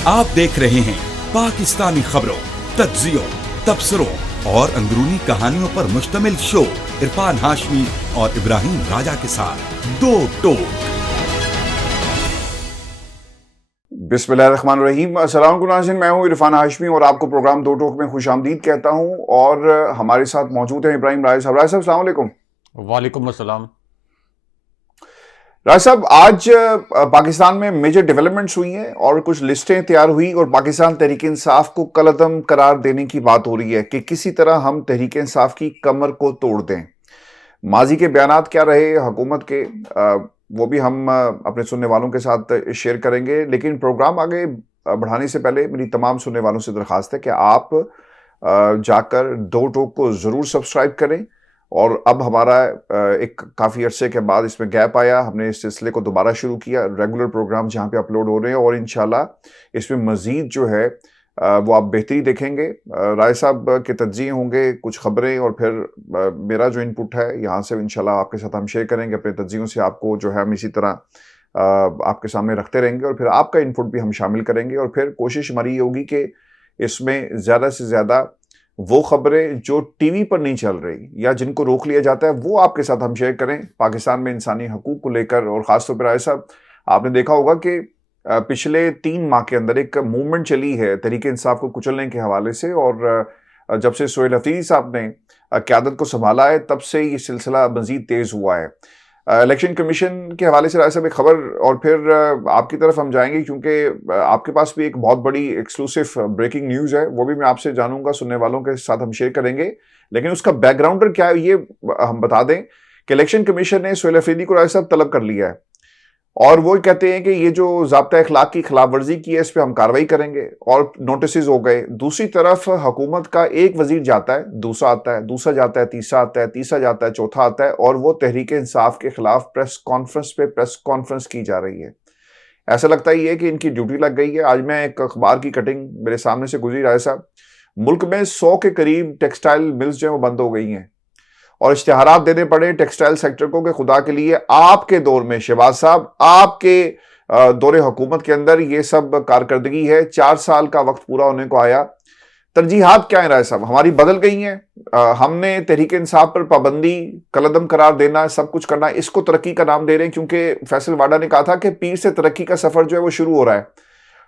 आप देख रहे हैं पाकिस्तानी खबरों, तज्जियों, तबसरों और अंदरूनी कहानियों पर मुश्तमिल शो इरफान हाशमी और इब्राहिम राजा के साथ दो टोक। बिस्मिल्लाहिर्रहमानिर्रहीम। अस्सलाम वालेकुम नाज़रीन, मैं हूं इरफान हाशमी और आपको प्रोग्राम दो टोक में खुशामदीद कहता हूं। और हमारे साथ मौजूद हैं इब्राहिम राजा साहब। राजा साहब अस्सलाम वालेकुम। वालेकुम अस्सलाम। राजा साहब, आज पाकिस्तान में मेजर डेवलपमेंट्स हुई हैं और कुछ लिस्टें तैयार हुई और पाकिस्तान तहरीक इंसाफ को कलअदम करार देने की बात हो रही है कि किसी तरह हम तहरीक इंसाफ की कमर को तोड़ दें। माजी के बयानात क्या रहे हुकूमत के, वो भी हम अपने सुनने वालों के साथ शेयर करेंगे। लेकिन प्रोग्राम आगे बढ़ाने से पहले मेरी तमाम सुनने वालों से दरख्वास्त है कि आप जाकर दो टोक को ज़रूर सब्सक्राइब करें। और अब हमारा एक काफ़ी अरसे के बाद इसमें गैप आया, हमने इस सिलसिले को दोबारा शुरू किया। रेगुलर प्रोग्राम जहाँ पे अपलोड हो रहे हैं और इंशाल्लाह इसमें मज़ीद जो है वो आप बेहतरी देखेंगे। राय साहब के तज्जिए होंगे, कुछ खबरें, और फिर मेरा जो इनपुट है यहाँ से इंशाल्लाह आपके साथ हम शेयर करेंगे। अपने तज्जियों से आपको जो है हम इसी तरह आपके सामने रखते रहेंगे और फिर आपका इनपुट भी हम शामिल करेंगे। और फिर कोशिश हमारी ये होगी कि इसमें ज़्यादा से ज़्यादा वो खबरें जो टीवी पर नहीं चल रही या जिनको रोक लिया जाता है वो आपके साथ हम शेयर करें पाकिस्तान में इंसानी हकूक़ को लेकर। और ख़ासतौर पर राय साहब, आपने देखा होगा कि पिछले 3 माह के अंदर एक मूवमेंट चली है तहरीक इंसाफ को कुचलने के हवाले से। और जब से सोहेल हफीज़ साहब ने क़यादत को संभाला है तब से ये सिलसिला मज़ीद तेज़ हुआ है। इलेक्शन कमीशन के हवाले से राय साहब एक खबर, और फिर आपकी तरफ हम जाएंगे क्योंकि आपके पास भी एक बहुत बड़ी एक्सक्लूसिव ब्रेकिंग न्यूज़ है, वो भी मैं आपसे जानूंगा, सुनने वालों के साथ हम शेयर करेंगे। लेकिन उसका बैकग्राउंडर क्या है ये हम बता दें कि इलेक्शन कमीशन ने सोहेल अफरीदी को राय साहब तलब कर लिया है और वो कहते हैं कि ये जो ज़ाब्ता अखलाक की खिलाफ वर्जी की है इस पर हम कार्रवाई करेंगे और नोटिस हो गए। दूसरी तरफ हुकूमत का एक वजीर जाता है, दूसरा आता है, दूसरा जाता है, तीसरा आता है, तीसरा जाता है, चौथा आता है, और वो तहरीक इंसाफ के खिलाफ प्रेस कॉन्फ्रेंस की जा रही है। ऐसा लगता ही है कि इनकी ड्यूटी लग गई है। आज मैं एक अखबार की कटिंग मेरे सामने से गुजरी राय साहब, मुल्क में 100 के करीब टेक्सटाइल मिल्स जो है वो बंद हो गई हैं और इश्तिहारात देने पड़े टेक्सटाइल सेक्टर को कि खुदा के लिए आपके दौर में, शहबाज साहब आपके दौरे हुकूमत के अंदर ये सब कारकर्दगी है, 4 साल का वक्त पूरा होने को आया, तरजीहात क्या है राय साहब? हमारी बदल गई हैं। हमने तहरीक इंसाफ पर पाबंदी, कलअदम करार देना, सब कुछ करना, इसको तरक्की का नाम दे रहे हैं क्योंकि फैसल वाडा ने कहा था कि पीर से तरक्की का सफर जो है वो शुरू हो रहा है।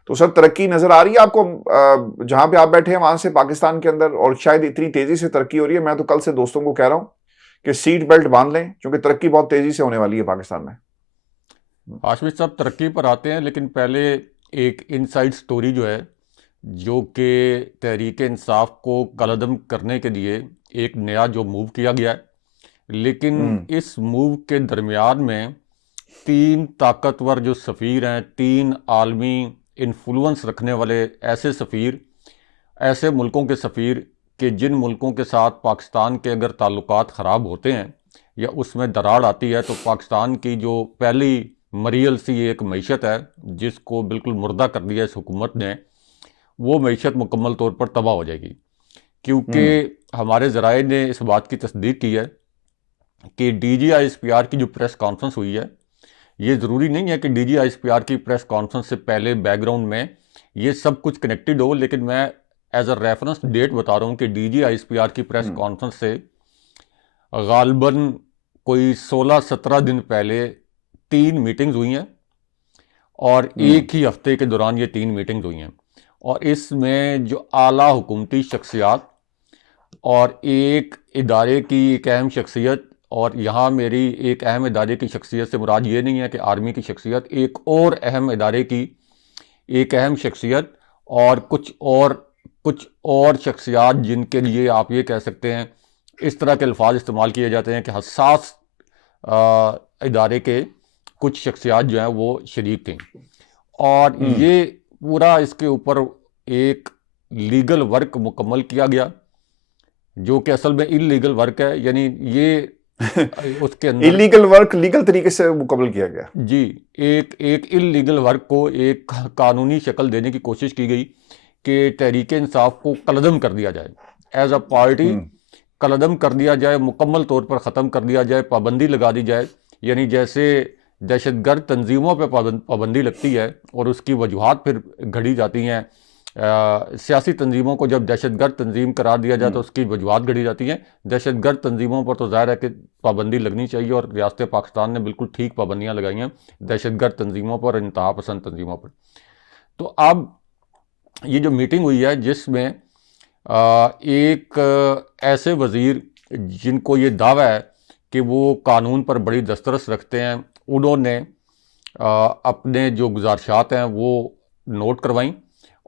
तो सर, तरक्की नजर आ रही है आपको जहां पे आप बैठे हैं वहां से पाकिस्तान के अंदर? और शायद इतनी तेजी से तरक्की हो रही है, मैं तो कल से दोस्तों को कह रहा हूं कि सीट बेल्ट बांध लें क्योंकि तरक्की बहुत तेजी से होने वाली है पाकिस्तान में। हाशमी साहब तरक्की पर आते हैं, लेकिन पहले एक इनसाइड स्टोरी जो है, जो कि तहरीक इंसाफ को कलअदम करने के लिए एक नया जो मूव किया गया है, लेकिन इस मूव के दरमियान में 3 ताकतवर जो सफ़ीर हैं, 3 आलमी इन्फ्लुएंस रखने वाले ऐसे सफ़ीर, ऐसे मुल्कों के सफ़ीर कि जिन मुल्कों के साथ पाकिस्तान के अगर ताल्लुकात ख़राब होते हैं या उसमें दरार आती है तो पाकिस्तान की जो पहली मरील सी एक मईशत है जिसको बिल्कुल मुर्दा कर दिया इस हुकूमत ने, वो मईशत मुकम्मल तौर पर तबाह हो जाएगी। क्योंकि हमारे ज़राए ने इस बात की तस्दीक की है कि DGISPR की जो प्रेस कॉन्फ्रेंस हुई है, ये ज़रूरी नहीं है कि DGISPR की प्रेस कॉन्फ्रेंस से पहले बैकग्राउंड में ये सब कुछ कनेक्टेड हो, लेकिन मैं एज अ रेफरेंस डेट बता रहा हूँ कि DGISPR की प्रेस कॉन्फ्रेंस से गालबन कोई 16-17 दिन पहले 3 मीटिंग्स हुई हैं और एक ही हफ्ते के दौरान ये 3 मीटिंग्स हुई हैं। और इसमें जो आला हुकूमती शख्सियात और एक इदारे की एक अहम शख्सियत, और यहाँ मेरी एक अहम इदारे की शख्सियत से मुराद ये नहीं है कि आर्मी की शख्सियत, एक और अहम इदारे की एक अहम शख्सियत और कुछ और शख्सियात जिनके लिए आप ये कह सकते हैं, इस तरह के अल्फाज इस्तेमाल किए जाते हैं कि हसास इदारे के कुछ शख्सियात जो हैं वो शरीक थी। और ये पूरा इसके ऊपर एक लीगल वर्क मुकम्मल किया गया जो कि असल में इलीगल वर्क है, यानी ये उसके अंदर इलीगल वर्क लीगल तरीके से मुकम्मल किया गया जी। एक इलीगल वर्क को एक कानूनी शक्ल देने की कोशिश की गई कि तहरीक इंसाफ को कलअदम कर दिया जाए, एज अ पार्टी कलअदम कर दिया जाए, मुकम्मल तौर पर ख़त्म कर दिया जाए, पाबंदी लगा दी जाए। यानी जैसे दहशतगर्द तंजीमों पर पाबंदी लगती है और उसकी वजूहात फिर घड़ी जाती हैं। सियासी तंजीमों को जब दहशतगर्द तंजीम करार दिया जाए तो उसकी वजूहात घड़ी जाती हैं। दहशतगर्द तंजीमों पर तो ज़ाहिर है कि पाबंदी लगनी चाहिए और रियासत पाकिस्तान ने बिल्कुल ठीक पाबंदियाँ लगाई हैं दहशतगर्द तंजीमों पर, इंतहा पसंद तंजीमों पर। तो अब ये जो मीटिंग हुई है जिसमें एक ऐसे वज़ीर जिनको ये दावा है कि वो कानून पर बड़ी दस्तरस रखते हैं, उन्होंने अपने जो गुजारिशात हैं वो नोट करवाईं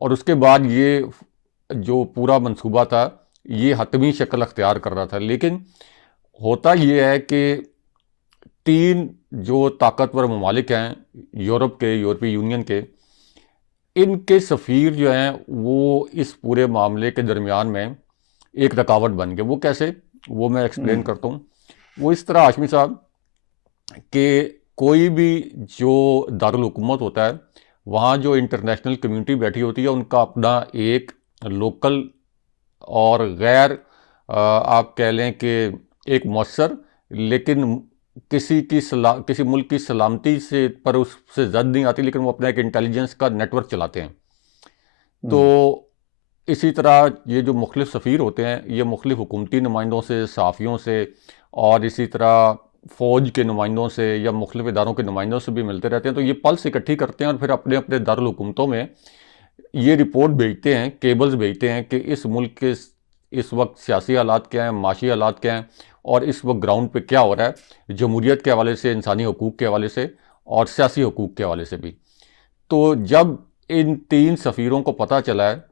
और उसके बाद ये जो पूरा मंसूबा था ये हतमी शक्ल अख्तियार कर रहा था। लेकिन होता ये है कि 3 जो ताकतवर ममालिक हैं यूरोप के, यूरोपीय यूनियन के, इनके सफ़ीर जो हैं वो इस पूरे मामले के दरमियान में एक रुकावट बन गए। वो कैसे, वो मैं एक्सप्लेन करता हूँ। वो इस तरह हाशमी साहब कि कोई भी जो दारुल हुकूमत होता है वहाँ जो इंटरनेशनल कम्युनिटी बैठी होती है उनका अपना एक लोकल और गैर आप कह लें कि एक मौसर लेकिन किसी मुल्क की सलामती से पर उससे जद नहीं आती, लेकिन वो अपना एक इंटेलिजेंस का नेटवर्क चलाते हैं। तो इसी तरह ये जो मुख्तलिफ सफ़ीर होते हैं ये मुख्तलिफ हुकूमती नुमाइंदों से, सहाफ़ियों से और इसी तरह फ़ौज के नुमाइंदों से या मुख्तलिफ इदारों के नुमाइंदों से भी मिलते रहते हैं। तो ये पल्स इकट्ठी करते हैं और फिर अपने अपने दारुल हुकूमतों में ये रिपोर्ट भेजते हैं, केबल्स भेजते हैं कि इस मुल्क के इस वक्त सियासी हालात क्या हैं, माशी हालात क्या हैं और इस वक्त ग्राउंड पे क्या हो रहा है जमहूरियत के हवाले से, इंसानी हकूक़ के हवाले से और सियासी हकूक़ के हवाले से भी। तो जब इन 3 सफ़ीरों को पता चला है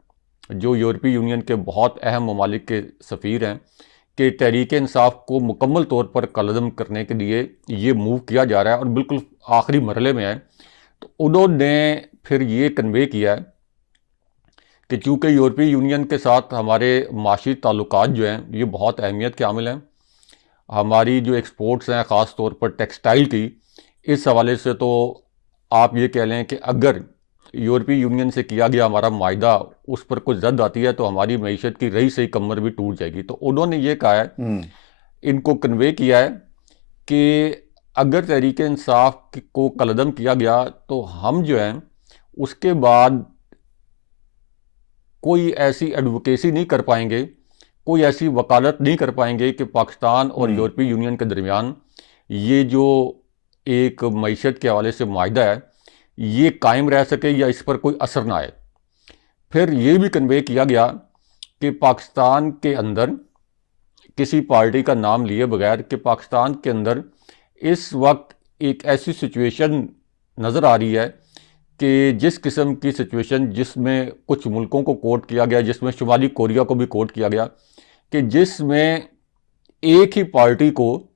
जो यूरोपीय यूनियन के बहुत अहम ममालिक के सफ़ीर हैं कि तहरीक इंसाफ को मुकम्मल तौर पर कलअदम करने के लिए ये मूव किया जा रहा है और बिल्कुल आखिरी मरहले में है, तो उन्होंने फिर ये कन्वे किया है कि चूँकि यूरोपीय यूनियन के साथ हमारे माशी ताल्लुकात जो हैं ये बहुत अहमियत के हामिल हैं। हमारी जो एक्सपोर्ट्स हैं ख़ास तौर पर टेक्सटाइल की, इस हवाले से तो आप ये कह लें कि अगर यूरोपीय यूनियन से किया गया हमारा माहिदा उस पर कुछ जद आती है तो हमारी मईशत की रही सही कमर भी टूट जाएगी। तो उन्होंने ये कहा है, इनको कन्वे किया है कि अगर तहरीक इंसाफ को कलअदम किया गया तो हम जो हैं उसके बाद कोई ऐसी एडवोकेसी नहीं कर पाएंगे, कोई ऐसी वकालत नहीं कर पाएंगे कि पाकिस्तान और यूरोपीय यूनियन के दरमियान ये जो एक मईशत के हवाले से माहिदा है ये कायम रह सके या इस पर कोई असर ना आए। फिर ये भी कन्वे किया गया कि पाकिस्तान के अंदर किसी पार्टी का नाम लिए बगैर कि पाकिस्तान के अंदर इस वक्त एक ऐसी सिचुएशन नज़र आ रही है कि जिस किस्म की सिचुएशन जिसमें कुछ मुल्कों को कोट किया गया, जिसमें शुमाली कोरिया को भी कोट किया गया, कि जिसमें एक ही पार्टी को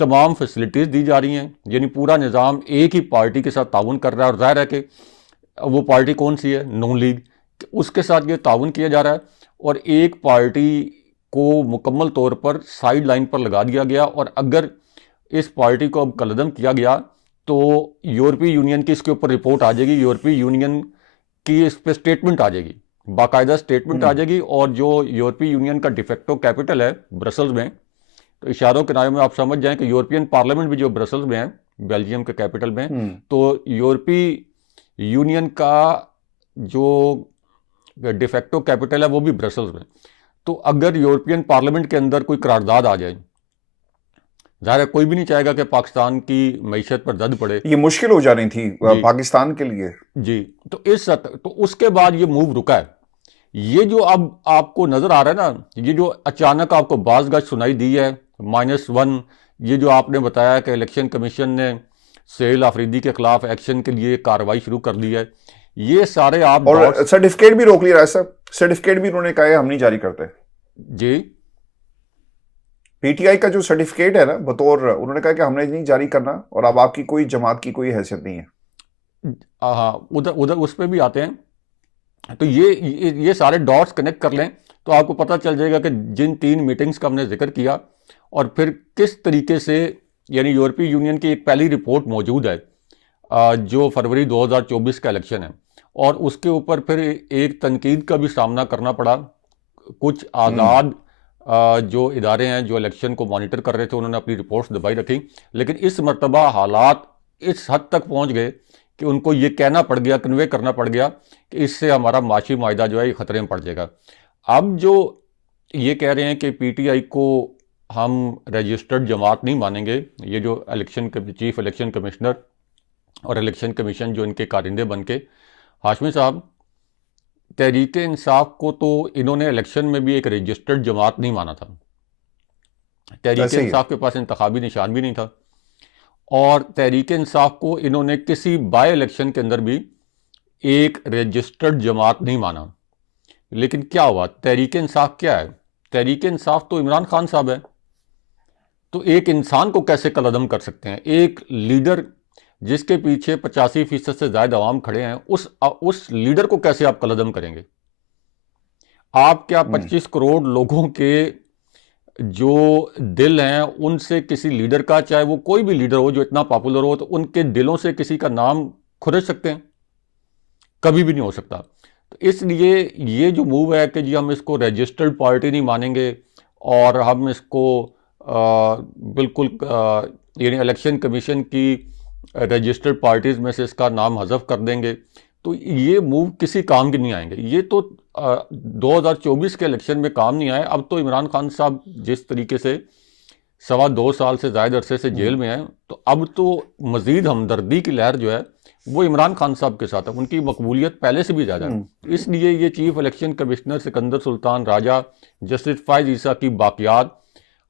तमाम फैसिलिटीज़ दी जा रही हैं, यानी पूरा निज़ाम एक ही पार्टी के साथ ताउन कर रहा है और ज़ाहिर है कि वो पार्टी कौन सी है, नून लीग, उसके साथ ये ताउन किया जा रहा है और एक पार्टी को मुकम्मल तौर पर साइड लाइन पर लगा दिया गया और अगर इस पार्टी को अब कलअदम किया गया तो यूरोपीय यूनियन की इसके ऊपर रिपोर्ट आ जाएगी, यूरोपीय यूनियन की इस पर स्टेटमेंट आ जाएगी, बाकायदा स्टेटमेंट आ जाएगी और जो यूरोपीय यूनियन का डिफेक्टो कैपिटल है ब्रसल्स में, तो इशारों के नारे में आप समझ जाएं कि यूरोपियन पार्लियामेंट भी जो ब्रसल्स में है, बेल्जियम के कैपिटल में, तो यूरोपीय यूनियन का जो डिफेक्टो कैपिटल है वो भी ब्रसल्स में। तो अगर यूरोपियन पार्लियामेंट के अंदर कोई करारदाद आ जाए, ज़ाहिर है कोई भी नहीं चाहेगा कि पाकिस्तान की मईशत पर जद पड़े, ये मुश्किल हो जा रही थी पाकिस्तान के लिए जी। तो उसके बाद ये मूव रुका है। ये जो अब आपको नजर आ रहा है ना, ये जो अचानक आपको बाज़ गश सुनाई दी है -1, ये जो आपने बताया कि इलेक्शन कमीशन ने सेल आफरीदी के खिलाफ एक्शन के लिए कार्रवाई शुरू कर दी है, ये सारे आप और सर्टिफिकेट भी रोक लिया है सर, सर्टिफिकेट भी उन्होंने कहा है हम नहीं जारी करते जी। पीटीआई का जो सर्टिफिकेट है ना, बतौर उन्होंने कहा कि हमने नहीं जारी करना और अब आपकी कोई जमात की कोई हैसियत नहीं है। हाँ, उधर उस पर भी आते हैं। तो ये सारे डॉट्स कनेक्ट कर लें तो आपको पता चल जाएगा कि जिन 3 मीटिंग्स का हमने जिक्र किया और फिर किस तरीके से, यानी यूरोपीय यूनियन की एक पहली रिपोर्ट मौजूद है जो फरवरी 2024 का इलेक्शन है और उसके ऊपर फिर एक तनकीद का भी सामना करना पड़ा। कुछ आज़ाद जो इदारे हैं जो इलेक्शन को मॉनिटर कर रहे थे उन्होंने अपनी रिपोर्ट्स दबाई रखी, लेकिन इस मरतबा हालात इस हद तक पहुंच गए कि उनको ये कहना पड़ गया, कन्वे करना पड़ गया कि इससे हमारा माशी माहिदा जो है ये खतरे में पड़ जाएगा। अब जो ये कह रहे हैं कि पीटीआई को हम रजिस्टर्ड जमात नहीं मानेंगे, ये जो चीफ इलेक्शन कमिश्नर और इलेक्शन कमीशन जो इनके कारिंदे बन के, हाशमी साहब, तहरीक इंसाफ को तो इन्होंने इलेक्शन में भी एक रजिस्टर्ड जमात नहीं माना था। तहरीक इंसाफ के पास इंतखाबी निशान भी नहीं था, और तहरीक इंसाफ को इन्होंने किसी बाय इलेक्शन के अंदर भी एक रजिस्टर्ड जमात नहीं माना। लेकिन क्या हुआ, तहरीक इंसाफ क्या है? तहरीक इंसाफ तो इमरान खान साहब है। तो एक इंसान को कैसे कलअदम कर सकते हैं? एक लीडर जिसके पीछे 85% से ज्यादा आवाम खड़े हैं, उस लीडर को कैसे आप कलअदम करेंगे? आप क्या 25 करोड़ लोगों के जो दिल हैं उनसे किसी लीडर का, चाहे वो कोई भी लीडर हो जो इतना पॉपुलर हो, तो उनके दिलों से किसी का नाम खुरच सकते हैं? कभी भी नहीं हो सकता। तो इसलिए ये जो मूव है कि जी हम इसको रजिस्टर्ड पार्टी नहीं मानेंगे और हम इसको बिल्कुल यानी इलेक्शन कमीशन की रजिस्टर्ड पार्टीज में से इसका नाम हज़फ कर देंगे, तो ये मूव किसी काम के नहीं आएंगे। ये तो 2024 के इलेक्शन में काम नहीं आए। अब तो इमरान खान साहब जिस तरीके से 2.25 साल से ज़्यादा अरसे से जेल में हैं, तो अब तो मज़ीद हमदर्दी की लहर जो है वो इमरान खान साहब के साथ है, उनकी मकबूलियत पहले से भी ज़्यादा है। इसलिए ये chief election commissioner Sikandar Sultan Raja, justice फायज ईसा की बाकियात,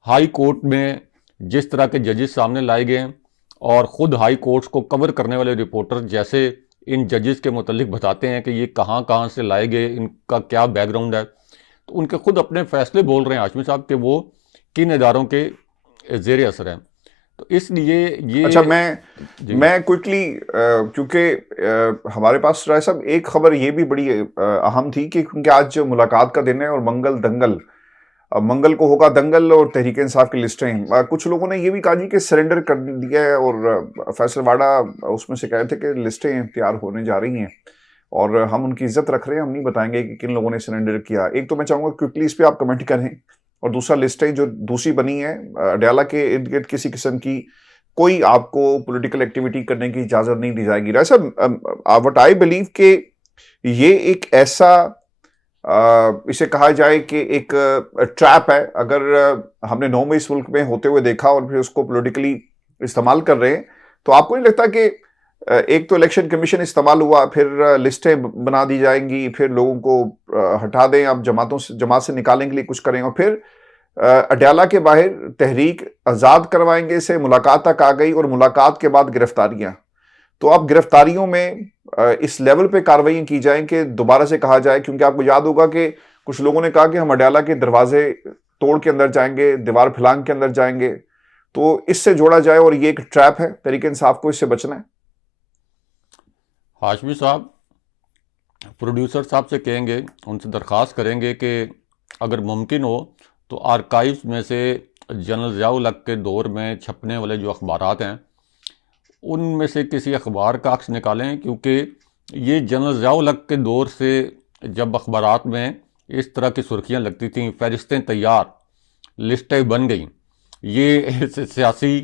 हाई कोर्ट में जिस तरह के जजेस सामने लाए गए हैं, और ख़ुद हाई कोर्ट्स को कवर करने वाले रिपोर्टर जैसे इन जजेस के मुतल्लिक बताते हैं कि ये कहाँ कहाँ से लाए गए, इनका क्या बैकग्राउंड है, तो उनके खुद अपने फैसले बोल रहे हैं हाशमी साहब कि वो किन इदारों के ज़ेर असर हैं। तो इसलिए ये अच्छा, मैं क्विकली, क्योंकि हमारे पास राय साहब एक खबर ये भी बड़ी अहम थी कि क्योंकि आज मुलाकात का दिन है और मंगल को होगा दंगल और तहरीक इंसाफ की लिस्टें। कुछ लोगों ने ये भी कहा जी कि सरेंडर कर दिया है, और फैसलवाड़ा उसमें से कह रहे थे कि लिस्टें तैयार होने जा रही हैं और हम उनकी इज्जत रख रहे हैं, हम नहीं बताएंगे कि किन लोगों ने सरेंडर किया। एक तो मैं चाहूँगा क्विकली इस पर आप कमेंट करें, और दूसरा लिस्टें जो दूसरी बनी है अडयाला के इर्द गिर्द किसी किस्म की कोई आपको पॉलिटिकल एक्टिविटी करने की इजाज़त नहीं दी जाएगी। राय साहब, व्हाट आई बिलीव कि ये एक ऐसा इसे कहा जाए कि एक ट्रैप है। अगर हमने 9 मई इस मुल्क में होते हुए देखा और फिर उसको पॉलिटिकली इस्तेमाल कर रहे हैं, तो आपको नहीं लगता कि एक तो इलेक्शन कमीशन इस्तेमाल हुआ, फिर लिस्टें बना दी जाएंगी, फिर लोगों को हटा दें, आप जमात से निकालने के लिए कुछ करें, और फिर अडयाला के बाहर तहरीक आज़ाद करवाएंगे से मुलाकात तक आ गई, और मुलाकात के बाद गिरफ्तारियां। तो अब गिरफ्तारियों में इस लेवल पे कार्रवाई की जाए कि दोबारा से कहा जाए, क्योंकि आपको याद होगा कि कुछ लोगों ने कहा कि हम अडयाला के दरवाजे तोड़ के अंदर जाएंगे, दीवार फैलांग के अंदर जाएंगे, तो इससे जोड़ा जाए और ये एक ट्रैप है, तहरीक इंसाफ को इससे बचना है। हाशमी साहब, प्रोड्यूसर साहब से कहेंगे, उनसे दरख्वास्त करेंगे कि अगर मुमकिन हो तो आर्काइव्स में से जनरल ज़िया-उल हक के दौर में छपने वाले जो अखबारात हैं उनमें से किसी अखबार का अक्स निकालें, क्योंकि ये जनरल ज़िया-उल हक के दौर से जब अखबारात में इस तरह की सुर्खियाँ लगती थीं, फहरिस्तें तैयार, लिस्टें बन गई, ये सियासी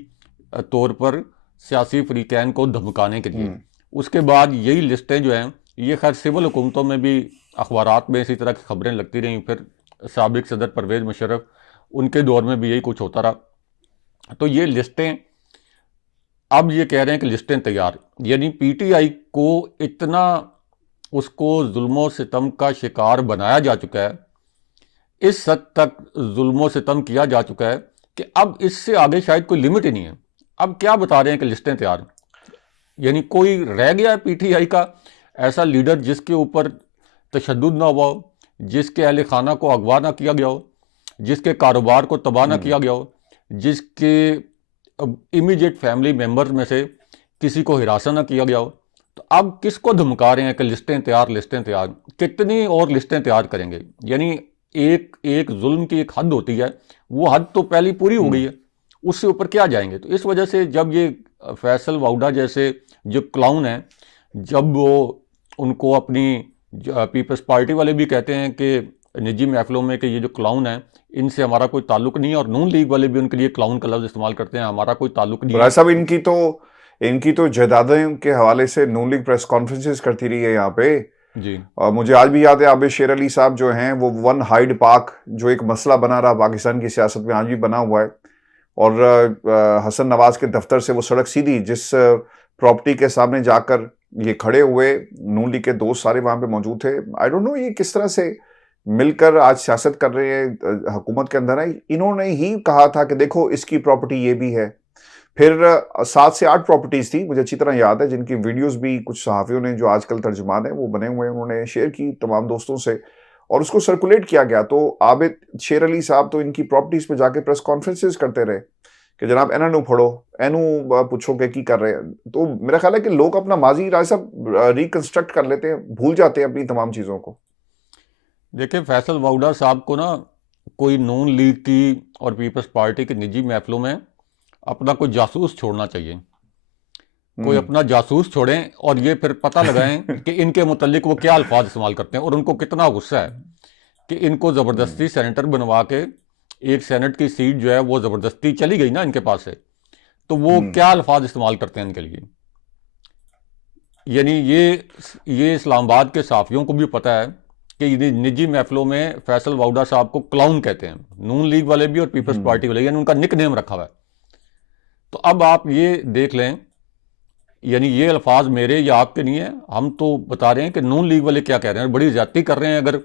तौर पर सियासी फ़रीक़ैन को धमकाने के लिए। उसके बाद यही लिस्टें जो हैं, ये खैर सिविल हुकूमतों में भी अखबारात में इसी तरह की खबरें लगती रहीं, फिर साबिक सदर परवेज़ मुशर्रफ, उनके दौर में भी यही कुछ होता रहा। तो ये लिस्टें, अब ये कह रहे हैं कि लिस्टें तैयार, यानी पीटीआई को इतना उसको जुल्मों सितम का शिकार बनाया जा चुका है, इस हद तक जुल्मों सितम किया जा चुका है कि अब इससे आगे शायद कोई लिमिट ही नहीं है। अब क्या बता रहे हैं कि लिस्टें तैयार, यानी कोई रह गया है पीटीआई का ऐसा लीडर जिसके ऊपर तशद्दुद ना हुआ हो, जिसके अहले खाना को अगवा ना किया गया हो, जिसके कारोबार को तबाह ना किया गया हो, जिसके इमीडिएट फैमिली मेंबर्स में से किसी को हिरासत ना किया गया हो। तो अब किसको धमका रहे हैं कि लिस्टें तैयार, लिस्टें तैयार? कितनी और लिस्टें तैयार करेंगे? यानी एक जुल्म की एक हद होती है, वो हद तो पहले पूरी हो गई है, उससे ऊपर क्या जाएंगे? तो इस वजह से जब ये फैसल वाउडा जैसे जो क्लाउन हैं, जब वो उनको अपनी पीपल्स पार्टी वाले भी कहते हैं कि निजी महफिलों में कि ये जो क्लाउन है इनसे हमारा कोई ताल्लुक नहीं है, और नून लीग वाले भी उनके लिए क्लाउन का लफ्ज़ इस्तेमाल करते हैं, हमारा कोई ताल्लुक नहीं है। साहब, इनकी तो इनकी तो जायदादों के हवाले से नून लीग प्रेस कॉन्फ्रेंसेस करती रही है यहाँ पे। जी। और मुझे आज भी याद है आबिद शेर अली साहब जो हैं वो वन हाइड पार्क जो एक मसला बना रहा पाकिस्तान की सियासत में, आज भी बना हुआ है। और हसन नवाज के दफ्तर से वो सड़क सीधी जिस प्रॉपर्टी के सामने जाकर ये खड़े हुए, नून लीग के दोस्त सारे वहां पे मौजूद थे। आई डोंट नो ये किस तरह से मिलकर आज सियासत कर रहे हैं, हुकूमत के अंदर है। इन्होंने ही कहा था कि देखो इसकी प्रॉपर्टी ये भी है। फिर 7 से 8 प्रॉपर्टीज थी, मुझे अच्छी तरह याद है, जिनकी वीडियोस भी कुछ सहाफ़ियों ने जो आजकल तर्जुमान है वो बने हुए हैं, उन्होंने शेयर की तमाम दोस्तों से और उसको सर्कुलेट किया गया। तो आबिद शेर अली साहब तो इनकी प्रॉपर्टीज पे जाके प्रेस कॉन्फ्रेंसेस करते रहे कि जनाब एना नू फड़ो, एनू पूछो कि की कर रहे हैं। तो मेरा ख्याल है कि लोग अपना माजी राय साहब रिकंस्ट्रक्ट कर लेते हैं, भूल जाते हैं अपनी तमाम चीज़ों को। देखिए, फैसल वाउडा साहब को ना कोई नून लीग की और पीपल्स पार्टी की निजी महफिलों में अपना कोई जासूस छोड़ना चाहिए। कोई अपना जासूस छोड़ें और ये फिर पता लगाएं कि इनके मुतल्लिक वो क्या अल्फाज इस्तेमाल करते हैं और उनको कितना गुस्सा है कि इनको ज़बरदस्ती सेनेटर बनवा के एक सेनेट की सीट जो है वो ज़बरदस्ती चली गई ना इनके पास से, तो वो क्या अल्फाज इस्तेमाल करते हैं इनके लिए। यानी ये इस्लामाबाद के साफियों को भी पता है कि निजी महफिलों में फैसल वाउडा साहब को क्लाउन कहते हैं, नून लीग वाले भी और पीपल्स पार्टी वाले, यानी उनका निक नेम रखा हुआ है। तो अब आप ये देख लें, यानी ये अल्फाज मेरे या आपके नहीं है, हम तो बता रहे हैं कि नून लीग वाले क्या कह रहे हैं, बड़ी ज्यादती कर रहे हैं। अगर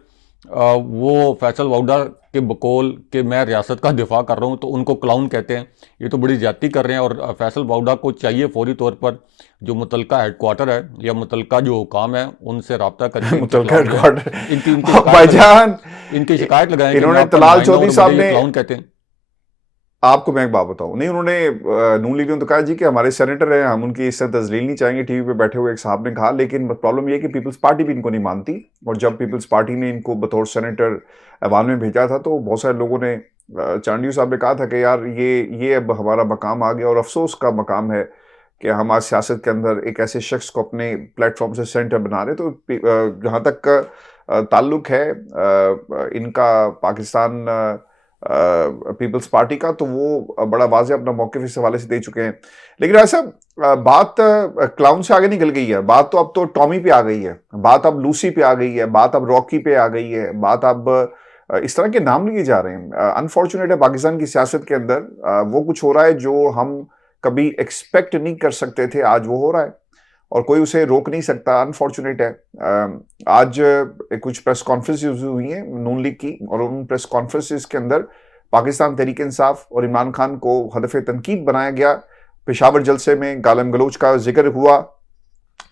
वो फैसल वाउडा के बकौल कि मैं रियासत का दिफा कर रहा हूँ तो उनको क्लाउन कहते हैं, ये तो बड़ी ज्यादती कर रहे हैं। और फैसल वाउडा को चाहिए फौरी तौर पर जो मुतलका हेडक्वार्टर है या मुतलका जो हुकाम है उनसे रब्ता करके इनकी शिकायत लगाएं। इन्होंने तलाल चौधरी साहब ने, क्लाउन कहते हैं। आपको मैं एक बात बताऊं, नहीं उन्होंने नून लीग ने तो कहा जी कि हमारे सेनेटर हैं, हम उनकी इससे तजलील नहीं चाहेंगे, टीवी पे बैठे हुए एक साहब ने कहा। लेकिन प्रॉब्लम ये है कि पीपल्स पार्टी भी इनको नहीं मानती, और जब पीपल्स पार्टी ने इनको बतौर सेनेटर ऐवान में भेजा था तो बहुत सारे लोगों ने, चांडियो साहब ने कहा था कि यार ये अब हमारा मकाम आ गया, और अफसोस का मकाम है कि हम आज सियासत के अंदर एक ऐसे शख्स को अपने प्लेटफॉर्म से सेनेटर बना रहे। तो जहाँ तक ताल्लुक है इनका पाकिस्तान पीपल्स पार्टी का, तो वो बड़ा वाज़ेह अपना मौक़िफ़ इस हवाले से दे चुके हैं। लेकिन ऐसा बात क्लाउन से आगे निकल गई है, बात तो अब तो टॉमी पे आ गई है, बात अब लूसी पे आ गई है, बात अब रॉकी पे आ गई है, बात अब इस तरह के नाम लिए जा रहे हैं। अनफॉर्चुनेट है पाकिस्तान की सियासत के अंदर वो कुछ हो रहा है जो हम कभी एक्सपेक्ट नहीं कर सकते थे, आज वो हो रहा है और कोई उसे रोक नहीं सकता। अनफॉर्चुनेट है। आज कुछ प्रेस कॉन्फ्रेंसेस हुई हैं नून लीग की, और उन प्रेस कॉन्फ्रेंसेस के अंदर पाकिस्तान तहरीक इंसाफ और इमरान खान को हदफ तनकीद बनाया गया। पेशावर जलसे में गालिम गलोच का जिक्र हुआ।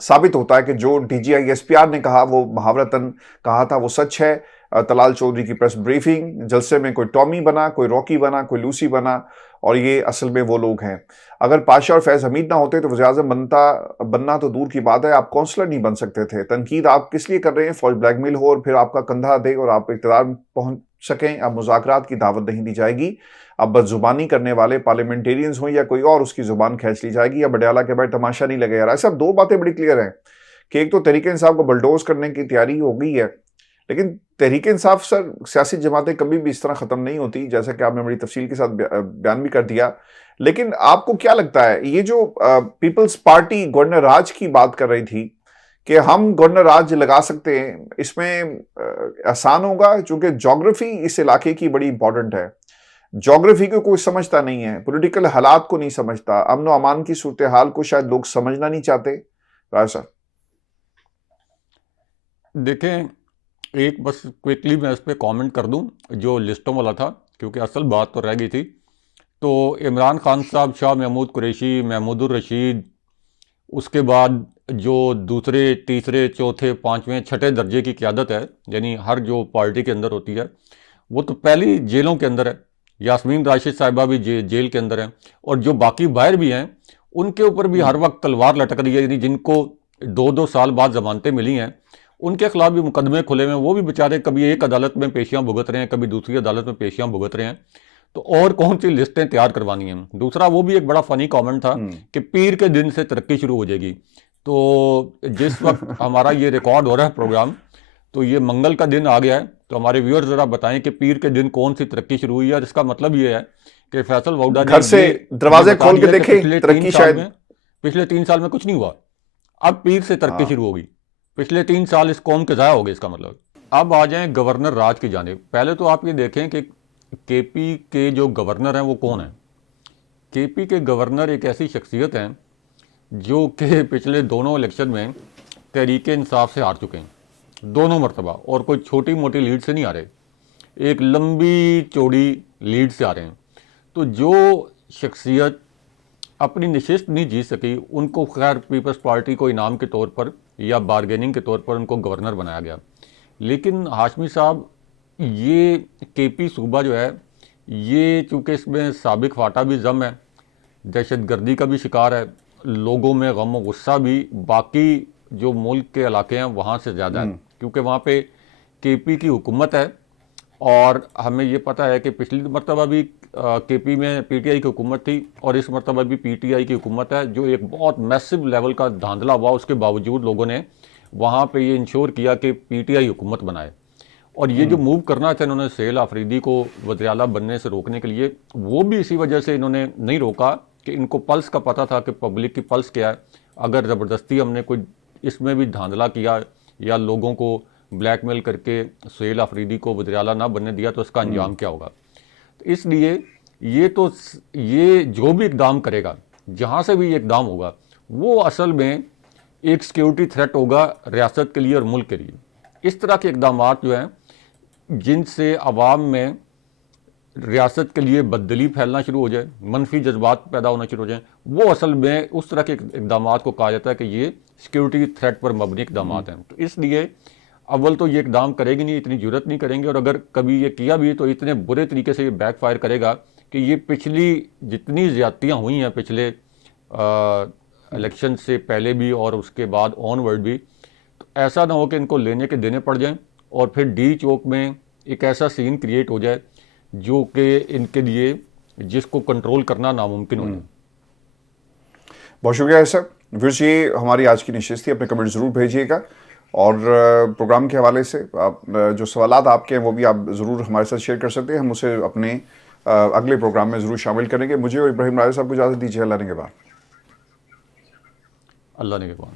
साबित होता है कि जो DGI-SPR ने कहा वो मुहावरतन कहा था वो सच है। तलाल चौधरी की प्रेस ब्रीफिंग, जलसे में कोई टॉमी बना, कोई रॉकी बना, कोई लूसी बना, और ये असल में वो लोग हैं। अगर पाशा और फैज़ हमीद ना होते तो वज़ीर-ए-आज़म बनना तो दूर की बात है, आप काउंसलर नहीं बन सकते थे। तनकीद आप किस लिए कर रहे हैं? फौज ब्लैकमेल हो और फिर आपका कंधा दे और आप इक़्तिदार में पहुंच सकें। अब मुज़ाकरात की दावत नहीं दी जाएगी। अब बदजुबानी करने वाले पार्लियामेंटेरियंस हों या कोई और, उसकी जुबान खींच ली जाएगी। या बडयाला के बाद तमाशा नहीं लगेगा। ऐसा 2 बातें बड़ी क्लियर हैं कि एक तो तहरीक इंसाफ को बलडोज करने की तैयारी हो गई है, लेकिन तहरीक इंसाफ सर सियासी जमातें कभी भी इस तरह ख़त्म नहीं होती, जैसा कि आपने बड़ी तफसील के साथ बयान भी कर दिया। लेकिन आपको क्या लगता है, ये जो पीपल्स पार्टी गवर्नर राज की बात कर रही थी कि हम गवर्नर राज लगा सकते हैं, इसमें आसान होगा? चूंकि ज्योग्राफी इस इलाके की बड़ी इंपॉर्टेंट है। ज्योग्राफी को कोई समझता नहीं है, पॉलिटिकल हालात को नहीं समझता, अमन व अमान की सूरत हाल को शायद लोग समझना नहीं चाहते। राय सर देखें, एक बस क्विकली मैं इस पर कमेंट कर दूं जो लिस्टों वाला था, क्योंकि असल बात तो रह गई थी। तो इमरान खान साहब, शाह महमूद कुरैशी, महमूदुर रशीद, उसके बाद जो दूसरे, तीसरे, चौथे, पाँचवें, छठे दर्जे की क़यादत है, यानी हर जो पार्टी के अंदर होती है, वो तो पहली जेलों के अंदर है। यास्मीन राशिद साहिबा भी जेल के अंदर है, और जो बाकी बाहर भी हैं उनके ऊपर भी हर वक्त तलवार लटक रही है। यानी जिनको 2-2 साल बाद जमानतें मिली हैं उनके खिलाफ भी मुकदमे खुले हुए हैं। वो भी बेचारे कभी एक अदालत में पेशियां भुगत रहे हैं, कभी दूसरी अदालत में पेशियां भुगत रहे हैं। तो और कौन सी लिस्टें तैयार करवानी हैं? दूसरा, वो भी एक बड़ा फनी कमेंट था कि पीर के दिन से तरक्की शुरू हो जाएगी। तो जिस वक्त हमारा ये रिकॉर्ड हो रहा है प्रोग्राम, तो ये मंगल का दिन आ गया है। तो हमारे व्यूअर्स जरा बताएं कि पीर के दिन कौन सी तरक्की शुरू हुई है। और इसका मतलब ये है कि फैसल वाउडा घर से दरवाजे खोल के देखें, तरक्की शायद पिछले 3 साल में कुछ नहीं हुआ, अब पीर से तरक्की हाँ। शुरू होगी। पिछले 3 साल इस कौम के ज़ाया हो गए, इसका मतलब। अब आ जाएं गवर्नर राज की जानिब। पहले तो आप ये देखें कि केपी के जो गवर्नर हैं वो कौन हैं। केपी के गवर्नर एक ऐसी शख्सियत हैं जो कि पिछले दोनों इलेक्शन में तहरीक इंसाफ से हार चुके हैं, दोनों मरतबा, और कोई छोटी मोटी लीड से नहीं आ रहे, एक लंबी चौड़ी लीड से आ रहे हैं। तो जो शख्सियत अपनी नशिस्त नहीं जीत सकी, उनको खैर पीपल्स पार्टी को इनाम के तौर पर या बारगेनिंग के तौर पर उनको गवर्नर बनाया गया। लेकिन हाशमी साहब, ये केपी सूबा जो है, ये चूँकि इसमें साबिक फाटा भी जम है, दहशतगर्दी का भी शिकार है, लोगों में गम और गुस्सा भी बाकी जो मुल्क के इलाके हैं वहाँ से ज़्यादा है, क्योंकि वहाँ पे केपी की हुकूमत है। और हमें ये पता है कि पिछली मरतबा भी केपी में पीटीआई की हुकूमत थी और इस मरतबा भी पीटीआई की हुकूमत है, जो एक बहुत मैसिव लेवल का धांधला हुआ, उसके बावजूद लोगों ने वहाँ पे ये इंश्योर किया कि पीटीआई हुकूमत बनाए। और ये जो मूव करना था इन्होंने सहेल आफरीदी को वज़ीर आला बनने से रोकने के लिए, वो भी इसी वजह से इन्होंने नहीं रोका कि इनको पल्स का पता था कि पब्लिक की पल्स क्या है। अगर ज़बरदस्ती हमने कोई इसमें भी धांधला किया या लोगों को ब्लैकमेल करके सहेल आफरीदी को वज़ीर आला ना बनने दिया तो इसका अंजाम क्या होगा। तो इसलिए ये जो भी इकदाम करेगा, जहाँ से भी ये इकदाम होगा, वो असल में एक सिक्योरिटी थ्रेट होगा रियासत के लिए और मुल्क के लिए। इस तरह के इकदाम जो हैं जिनसे आवाम में रियासत के लिए बददिली फैलना शुरू हो जाए, मनफी जज्बात पैदा होना शुरू हो जाए, वो असल में उस तरह के इकदाम को कहा जाता है कि ये सिक्योरिटी थ्रेट पर मबनी इकदाम हैं। तो इसलिए अव्वल तो ये इकदाम करेगी नहीं, इतनी जरूरत नहीं करेंगे, और अगर कभी ये किया भी तो इतने बुरे तरीके से ये बैकफायर करेगा कि ये पिछली जितनी ज़्यादतियाँ हुई हैं पिछले इलेक्शन से पहले भी और उसके बाद ऑनवर्ड भी, तो ऐसा ना हो कि इनको लेने के देने पड़ जाएं और फिर डी चौक में एक ऐसा सीन क्रिएट हो जाए जो कि इनके लिए जिसको कंट्रोल करना नामुमकिन हो जाए। बहुत शुक्रिया है सर। व्यूअर्स, ये हमारी आज की नशिस्त थी। अपने कमेंट ज़रूर भेजिएगा और प्रोग्राम के हवाले से आप जो सवालात आपके हैं वो भी आप ज़रूर हमारे साथ शेयर कर सकते हैं। हम उसे अपने अगले प्रोग्राम में ज़रूर शामिल करेंगे। मुझे और इब्राहिम राजा साहब को इजाज़त दीजिए। अल्लाह ने के बाद। अल्लाह ने के बाद।